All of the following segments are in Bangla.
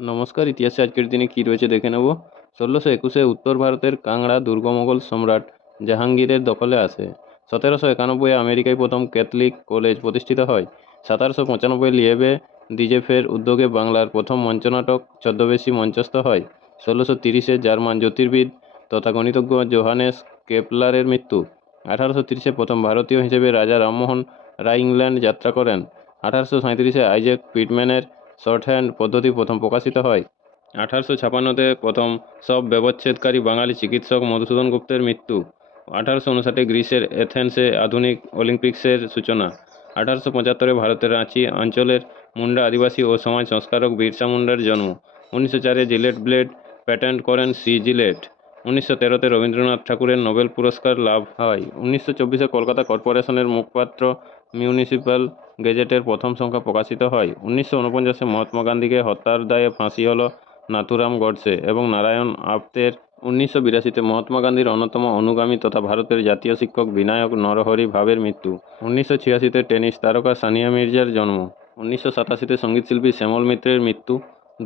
নমস্কার, ইতিহাসে আজকের দিনে কি রয়েছে দেখে নেব। 1621-এ উত্তর ভারতের কাংড়া দুর্গ মোগল সম্রাট জাহাঙ্গীরের দখলে আসে। 1791-এ আমেরিকায় প্রথম ক্যাথলিক কলেজ প্রতিষ্ঠিত হয়। 1795-এ লিয়েবে দিজেফের উদ্যোগে বাংলার প্রথম মঞ্চনাটক ছদ্মবেশী মঞ্চস্থ হয়। 1630-এ জার্মান জ্যোতির্বিদ তথা গণিতজ্ঞ জোহানেস কেপলারের মৃত্যু। 1830-এ প্রথম ভারতীয় হিসেবে রাজা রামমোহন রায় ইংল্যান্ড যাত্রা করেন। 1837-এ আইজ্যাক পিটম্যানের শর্টহ্যান্ড পদ্ধতি প্রথম প্রকাশিত হয়। 1856-তে প্রথম সব ব্যবচ্ছেদকারী বাঙালি চিকিৎসক মধুসূদন গুপ্তের মৃত্যু। 1859-এ গ্রিসের এথেন্সে আধুনিক অলিম্পিক্সের সূচনা। 1875-এ ভারতের রাঁচি অঞ্চলের মুন্ডা আদিবাসী ও সমাজ সংস্কারক বিরসা মুন্ডার জন্ম। 1904-এ জিলেট ব্লেড প্যাটেন্ট করেন সি জিলেট। 1913-তে রবীন্দ্রনাথ ঠাকুরের নোবেল পুরস্কার লাভ হয়। 1924-এ কলকাতা কর্পোরেশনের মুখপাত্র মিউনিসিপ্যাল গেজেটের প্রথম সংখ্যা প্রকাশিত হয়। 1949-এ মহাত্মা গান্ধীকে হত্যার দায়ে ফাঁসি হলো নাথুরাম গডসে এবং নারায়ণ আপ্তের। 1982-তে মহাত্মা গান্ধীর অন্যতম অনুগামী তথা ভারতের জাতীয় শিক্ষক বিনায়ক নরহরি ভাবের মৃত্যু। 1986-তে টেনিস তারকা সানিয়া মির্জার জন্ম। 1987-তে সঙ্গীতশিল্পী শ্যামল মিত্রের মৃত্যু।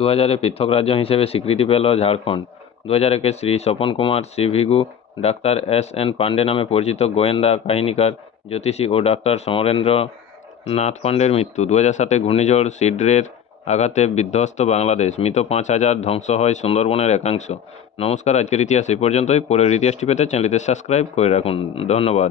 2000-এ পৃথক রাজ্য হিসেবে স্বীকৃতি পেল ঝাড়খণ্ড। 2001-এ শ্রী স্বপন কুমার শ্রীভিগু ডাক্তার এস.এন. পান্ডে নামে পরিচিত গোয়েন্দা কাহিনীকার, জ্যোতিষী ও ডাক্তার সমরেন্দ্র নাথ পান্ডের মৃত্যু। 2007-এ ঘূর্ণিঝড় সিড্রের আঘাতে বিধ্বস্ত বাংলাদেশ, মৃত 5,000, ধ্বংস হয় সুন্দরবনের একাংশ। নমস্কার, আজকের ইতিহাস এই পর্যন্তই। পরের ইতিহাসটি পেতে চ্যানেলটি সাবস্ক্রাইব করে রাখুন। ধন্যবাদ।